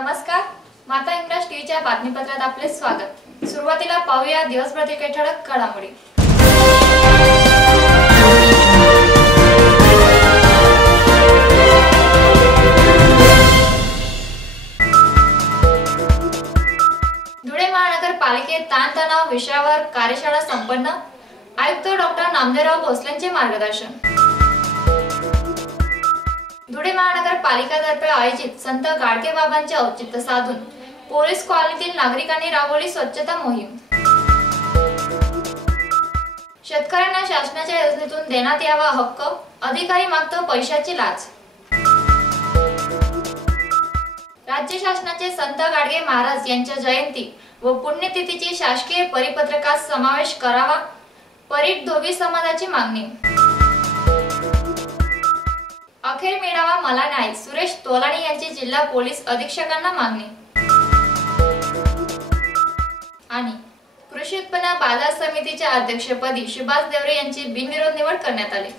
नमस्कार, माता इंग्रज टीव्हीच्या बातमीपत्रात आपले स्वागत। सुरुवातीला पाहूया दिवसभरातील काही ठळक घडामोडी। धुळे महानगरपालिकेत ताणतणाव विषयावर कार्यशाळा संपन्न। आयुक्त डॉक्टर नामदेवराव भोसलेंचे मार्गदर्शन। धुळे महानगरपालिकेतर्फे आयोजित संत गाडगे बाबांचे औचित्य साधून पोलीस कॉलनीतील नागरिकांनी राबवली स्वच्छता मोहीम। शेतकऱ्यांना शासनाच्या योजनेतून देण्यात यावा हक्क, अधिकारी मागतो पैशाची लाच। राज्य शासनाचे संत गाडगे महाराज यांच्या जयंती व पुण्यतिथीची शासकीय परिपत्रकात समावेश करावा, परीट धोबी समाजाची मागणी। अखेर मिळावा मला न्याय, सुरेश तोलाणी यांची जिल्हा पोलीस अधीक्षकांना मागणी। आणि कृषी उत्पन्न बाजार समितीच्या अध्यक्षपदी सुभाष देवरे यांची बिनविरोध निवड करण्यात आली।